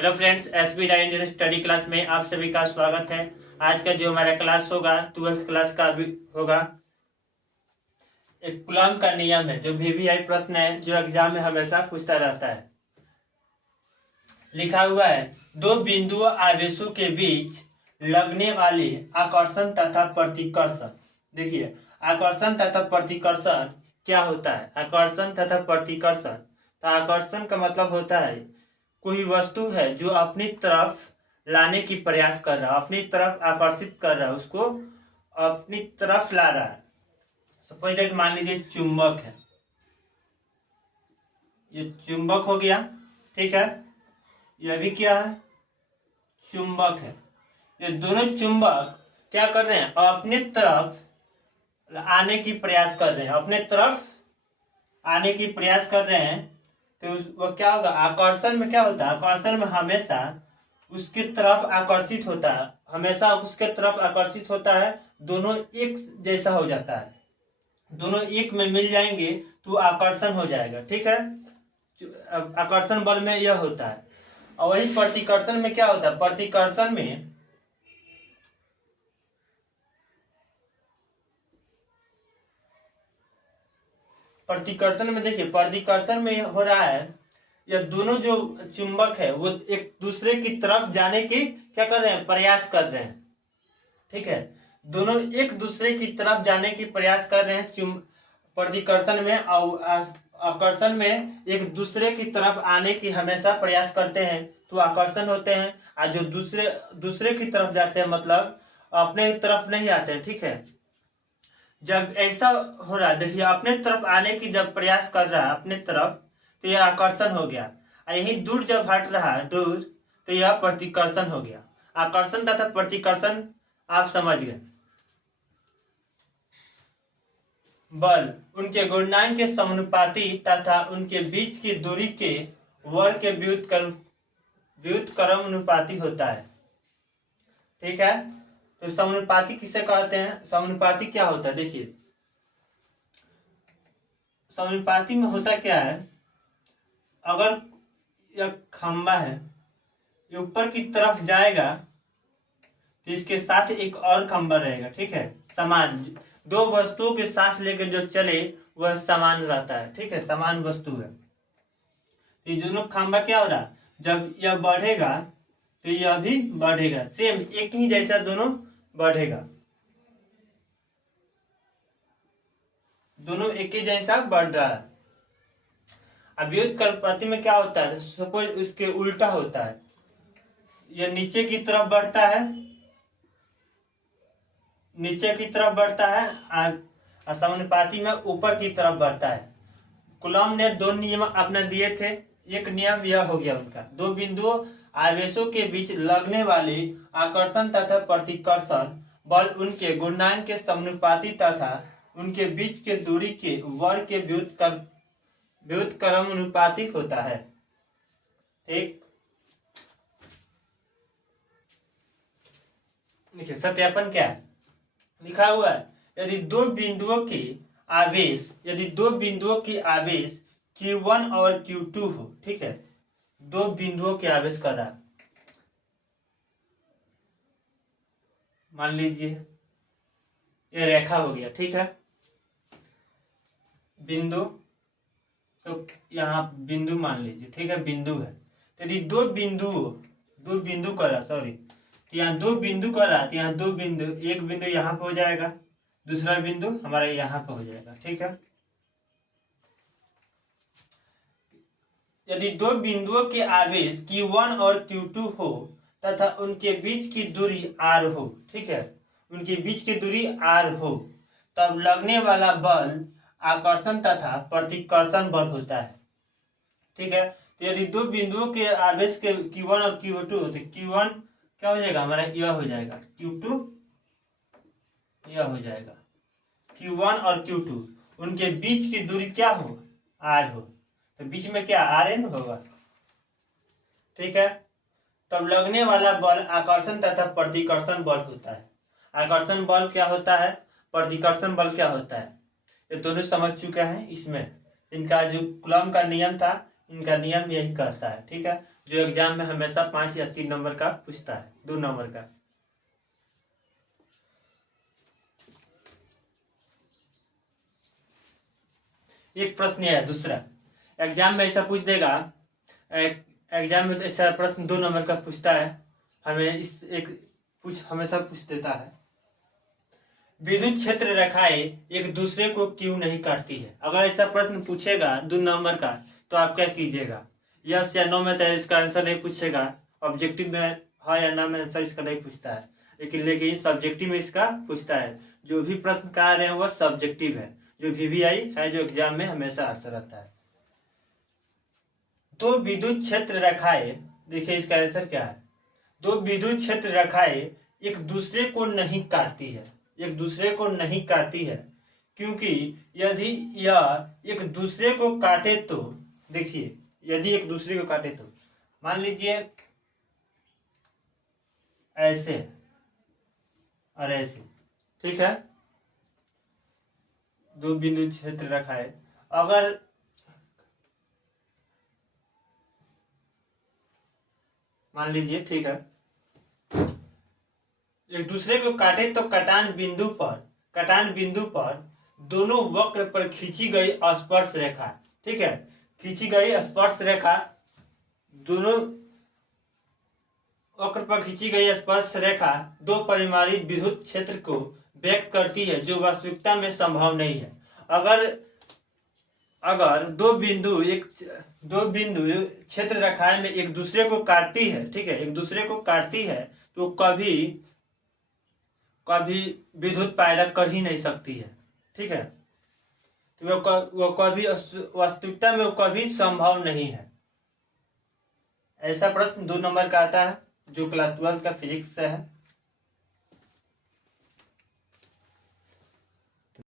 Hello friends, SB engineering study class में आप सभी का स्वागत है। आज का जो हमारा क्लास होगा 12th क्लास का भी होगा। एक कूलॉम का नियम है जो वीवीआई प्रश्न है जो एग्जाम में हमेशा पूछता रहता है। लिखा हुआ है, दो बिंदु आवेशों के बीच लगने वाले आकर्षण तथा प्रतिकर्षण। देखिए, आकर्षण तथा प्रतिकर्षण क्या होता है। आकर्षण तथा प्रतिकर्षण, तो आकर्षण का मतलब होता है कोई वस्तु है जो अपनी तरफ लाने की प्रयास कर रहा है, अपनी तरफ आकर्षित कर रहा है, उसको अपनी तरफ ला रहा है। सपोज दैट, मान लीजिए चुंबक है, ये चुंबक हो गया, ठीक है। यह भी क्या है, चुंबक है। ये दोनों चुंबक क्या कर रहे हैं, अपने तरफ आने की प्रयास कर रहे हैं, अपने तरफ आने की प्रयास कर रहे हैं। तो वो क्या होगा, आकर्षण में क्या होता है, आकर्षण में हमेशा उसकी तरफ आकर्षित होता है, हमेशा उसके तरफ आकर्षित होता है। दोनों एक जैसा हो जाता है, दोनों एक में मिल जाएंगे तो आकर्षण हो जाएगा, ठीक है। आकर्षण बल में यह होता है। और वही प्रतिकर्षण में क्या होता है, प्रतिकर्षण में देखिए, प्रतिकर्षण में हो रहा है, यह दोनों जो चुंबक है वो एक दूसरे की तरफ जाने की क्या कर रहे हैं, प्रयास कर रहे हैं, ठीक है। दोनों एक दूसरे की तरफ जाने की प्रयास कर रहे हैं प्रतिकर्षण में, और आकर्षण में एक दूसरे की तरफ आने की हमेशा प्रयास करते हैं तो आकर्षण होते हैं। और जो दूसरे की तरफ जाते हैं मतलब अपने तरफ नहीं आते हैं, ठीक है। जब ऐसा हो रहा है, देखिए अपने तरफ आने की जब प्रयास कर रहा है अपने तरफ, तो यह आकर्षण हो गया। और यही दूर जब हट रहा है दूर, तो यह प्रतिकर्षण हो गया। आकर्षण तथा प्रतिकर्षण आप समझ गए। बल उनके गुणनांक के समानुपाती तथा उनके बीच की दूरी के वर्ग के व्युत्क्रमानुपाती होता है, ठीक है। तो समानुपाती किसे कहते हैं, समानुपाती क्या होता है, देखिए समानुपाती में होता क्या है, अगर यह खंबा है, ये ऊपर की तरफ जाएगा तो इसके साथ एक और खंबा रहेगा, ठीक है। समान दो वस्तुओं के साथ लेकर जो चले वह समान रहता है, ठीक है, समान वस्तु है। ये दोनों खंबा क्या हो रहा, जब यह बढ़ेगा तो यह भी बढ़ेगा, सेम एक ही जैसा दोनों बढ़ेगा, दोनों एक ही जैसा बढ़ रहा है। अब व्युत्क्रमानुपाती में क्या होता है, सपोज उसके उल्टा होता है, यह नीचे की तरफ बढ़ता है, नीचे की तरफ बढ़ता है, समानुपाती में ऊपर की तरफ बढ़ता है। कूलॉम ने दो नियम अपने दिए थे। एक नियम यह हो गया उनका, दो बिंदुओं आवेशों के बीच लगने वाले आकर्षण तथा प्रतिकर्षण बल उनके गुणनांक के समानुपाती तथा उनके बीच के दूरी के वर्ग के व्युत्क्रमानुपाती होता है, ठीक। देखिए सत्यापन क्या है, लिखा हुआ है, यदि दो बिंदुओं की आवेश Q1 और Q2 हो, ठीक है, दो बिंदुओं के आवेश का रहा, मान लीजिए ये रेखा हो गया, ठीक है, बिंदु, तो यहाँ बिंदु मान लीजिए, ठीक है, बिंदु है। तो यदि दो बिंदु करा, सॉरी, तो यहाँ दो बिंदु करा, तो यहाँ दो बिंदु, एक बिंदु यहाँ पे हो जाएगा, दूसरा बिंदु हमारा यहाँ पे हो जाएगा, ठीक है। यदि दो बिंदुओं के आवेश Q1 और Q2 हो तथा उनके बीच की दूरी r हो, ठीक है, उनके बीच की दूरी r हो, तब लगने वाला बल आकर्षण तथा प्रतिकर्षण बल होता है, ठीक है। तो यदि दो बिंदुओं के आवेश के Q1 और Q2, तो Q1 क्या हो जाएगा हमारा, यह हो जाएगा, Q2 यह हो जाएगा। Q1 और Q2 उनके बीच की दूरी क्या हो, r हो, तो बीच में क्या Rn होगा, ठीक है। तब लगने वाला बल आकर्षण तथा प्रतिकर्षण बल होता है। आकर्षण बल क्या होता है, प्रतिकर्षण बल क्या होता है, ये दोनों समझ चुके हैं। इसमें इनका जो कूलॉम का नियम था, इनका नियम यही कहता है, ठीक है। जो एग्जाम में हमेशा 5 या 3 नंबर का पूछता है, 2 नंबर का। एक प्रश्न है दूसरा, एग्जाम में ऐसा पूछ देगा, एग्जाम में तो ऐसा प्रश्न 2 नंबर का पूछता है, हमें इस एक हमेशा पूछ देता है, विद्युत क्षेत्र रेखाएं एक दूसरे को क्यों नहीं काटती है। अगर ऐसा प्रश्न पूछेगा 2 नंबर का तो आप क्या कीजिएगा, यस या नो में तो इसका आंसर नहीं पूछेगा, ऑब्जेक्टिव में हाँ या ना में आंसर इसका नहीं पूछता है, लेकिन सब्जेक्टिव में इसका पूछता है। जो भी प्रश्न कह रहे हैं वह सब्जेक्टिव है, जो VVI है, जो एग्जाम में हमेशा आता रहता है। दो विद्युत क्षेत्र रेखाएं, देखिए इसका आंसर क्या है, दो विद्युत क्षेत्र रेखाएं एक दूसरे को नहीं काटती है, एक दूसरे को नहीं काटती है, क्योंकि यदि यह एक दूसरे को काटे तो, देखिए यदि एक दूसरे को काटे तो, मान लीजिए ऐसे और ऐसे, ठीक है, दो बिंदु क्षेत्र रेखाएं अगर मान लीजिए, ठीक है, एक दूसरे को काटे तो कटान बिंदु पर दोनों वक्र पर खींची गई स्पर्श रेखा, ठीक है, खींची गई स्पर्श रेखा, दोनों वक्र पर खींची गई स्पर्श रेखा 2 परिमाणीय विद्युत क्षेत्र को व्यक्त करती है, जो वास्तविकता में संभव नहीं है। अगर दो बिंदु क्षेत्र रेखाएं में एक दूसरे को काटती है, ठीक है, एक दूसरे को काटती है, तो कभी विद्युत पैदा कर ही नहीं सकती है, ठीक है, तो वो कभी वास्तविकता में वो कभी संभव नहीं है। ऐसा प्रश्न 2 नंबर का आता है, जो क्लास 12 का फिजिक्स से है।